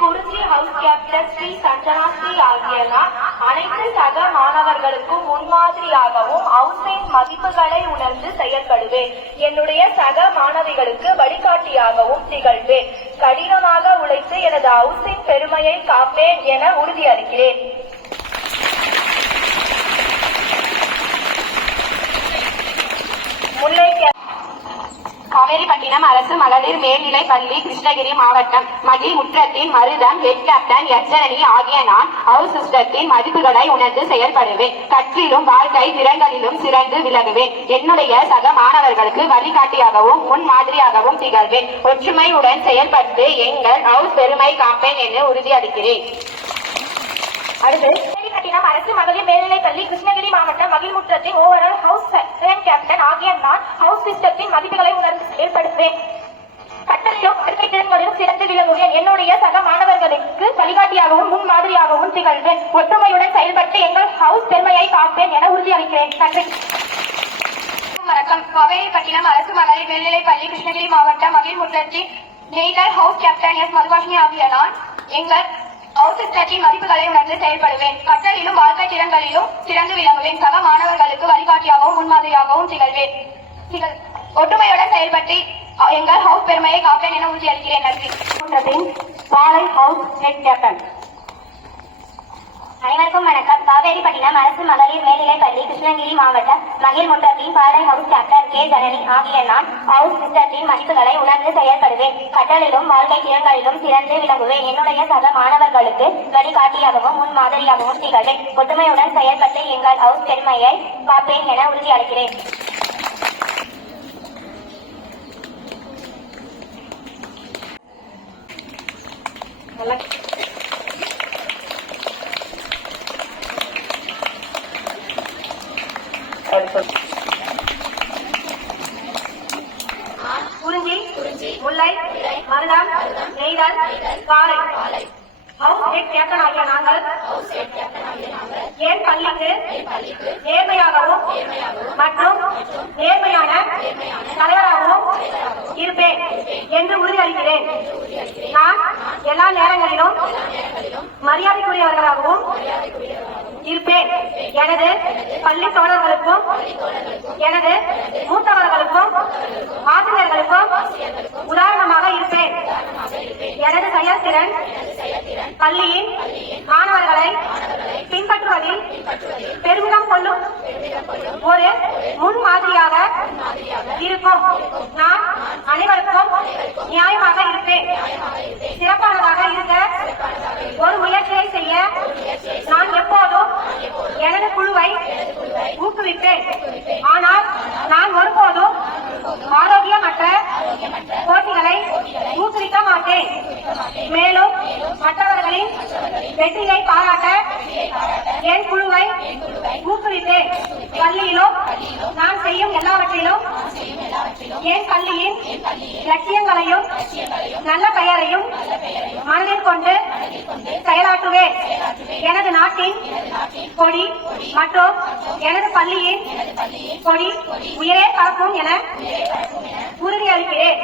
குறிச்சி house captain Sri Sanjana Sri ஆகிய நான் அனைத்து சக மாணவர்களுக்கும் முன்மாதிரியாகவும் ஹவுஸின் மதிப்புகளை உணர்ந்து செயல்படுவேன். என்னுடைய சக மாணவிகளுக்கு வழிகாட்டியாகவும் திகழ்வேன். கடினமாக உழைத்து எனது ஹவுஸின் பெருமையை காப்பேன் என உறுதியளிக்கிறேன். காவேரிப்பட்டினம் அரசு மகளிர் மேல்நிலைப் பள்ளி, கிருஷ்ணகிரி மாவட்டம். மகிழ் முற்றத்தின் மருதம் ஹெட் கேப்டன் எஸ்ஜனனி ஆகிய நான் ஹவுஸ் சிஸ்டத்தின் மதிப்புகளை உணர்ந்து செயல்படுவேன். கற்றிலும் வாழ்க்கை திறன்களிலும் சிறந்து விளங்குவேன். என்னுடைய சக மாணவர்களுக்கு வழிகாட்டியாகவும் முன்மாதிரியாகவும் திகழ்வேன். ஒற்றுமையுடன் செயல்பட்டு எங்கள் ஹவுஸ் பெருமை காப்பேன் என உறுதியளிக்கிறேன். அடுத்து காவேரிப்பட்டினம் அரசு மகளிர் மேல்நிலைப் பள்ளி, கிருஷ்ணகிரி மாவட்டம். மகிழ்முற்றத்தின் ஓவரால் ஹவுஸ் கேப்டன் ஆகிய நான் ஹவுஸ் சிஸ்டத்தின் மதிப்புகளை உணர்ந்து செயல்படுவேன். கற்றலிலும் வாழ்க்கை திறன்களிலும் சிறந்து விளங்குவேன். என்னுடைய சக மாணவர்களுக்கு வழிகாட்டியாகவும் முன்மாதிரியாகவும் திகழ்வேன். ஒற்றுமையுடன் செயல்பட்டு எங்கள் ஹவுஸ் பெருமையை காப்பேன் என உறுதியளிக்கிறேன். நன்றி. வணக்கம். காவேரிப்பட்டினம் அரசு மகளிர் மேல்நிலைப் பள்ளி, கிருஷ்ணகிரி மாவட்டம். மகிழ்முற்றத்தின் leader house captain S Madhubashini ஆகிய நான் எங்கள் ஹவுஸ் சிஸ்டத்தின் மதிப்புகளை உணர்ந்து செயல்படுவேன். கற்றலிலும் வாழ்க்கை திறன்களிலும் சிறந்து விளங்குவேன். சக மாணவர்களுக்கு வழிகாட்டியாகவும் முன்மாதிரியாகவும் திகழ்வேன். ஒற்றுமையுடன் செயல்பட்டு எங்கள் ஹவுஸ் பெருமையை காப்பேன் என உறுதியளிக்கிறேன். நன்றி. பாலை ஹவுஸ் ஹெட் கேப்டன். அனைவருக்கும் வணக்கம். காவேரிப்பட்டினம் அரசு மகளிர் மேல்நிலைப் பள்ளி, கிருஷ்ணகிரி மாவட்டம். மகிழ்முற்றத்தின் பாலை ஹவுஸ் கேப்டன் கே ஜனனி ஆகிய நான் ஹவுஸ் சிஸ்டத்தின் மதிப்புகளை உணர்ந்து செயல்படுவேன். கற்றலிலும் வாழ்க்கை திறன்களிலும் சிறந்து விளங்குவேன். என்னுடைய சக மாணவர்களுக்கு வழிகாட்டியாகவும் முன்மாதிரியாகவும் திகழ்வேன். ஒற்றுமையுடன் செயல்பட்டு எங்கள் ஹவுஸ் பெருமையை காப்பேன் என உறுதியளிக்கிறேன். குறிஞ்சி, முல்லை, மருதம், நெய்தல், காலை ஹவுஸ் ஹெட் கேப்டன் ஆகிய நாங்கள் என் பள்ளிக்கு நேர்மையாகவும் மற்றும் நேர்மையான தலைவராகவும் இருப்பேன் என்று உறுதியளிக்கிறேன். நான் எல்லா நேரங்களிலும் மரியாதைக்குரியவர்களாகவும் இருப்பேன். எனது பள்ளி தோழர்களுக்கும் எனது மூத்தவர்களுக்கும் ஆசிரியர்களுக்கும் உதாரணமாக இருப்பேன். எனது செயல்திறன் பள்ளியின் மாணவர்களை பின்பற்றுவதில் பெருமிதம் கொள்ளும் ஒரு முன்மாதிரியாக இருக்கும். நான் அனைவருக்கும் நியாயமாக இருப்பேன். சிறப்பானதாக இருக்க ஒரு முயற்சியை செய்ய நான் எப்போதும் எனது குழுவை ஊக்குவிப்பேன். ஆனால் நான் ஒருபோதும் ஆரோக்கியமற்ற போட்டிகளை ஊக்குவிக்க மாட்டேன். மேலும் மற்றவர்களின் வெற்றியை பாராட்ட என் குழுவை ஊக்குவிப்பேன். பள்ளியிலும் நான் செய்யும் எல்லாவற்றிலும் என் பள்ளியின் லட்சியங்களையும் நல்ல பெயரையும் மனதில் கொண்டு செயலாற்றுவேன். எனது நாட்டின் கொடி மற்றும் எனது பள்ளியின் கொடி உயரே பறக்கும் என உறுதியளிக்கிறேன்.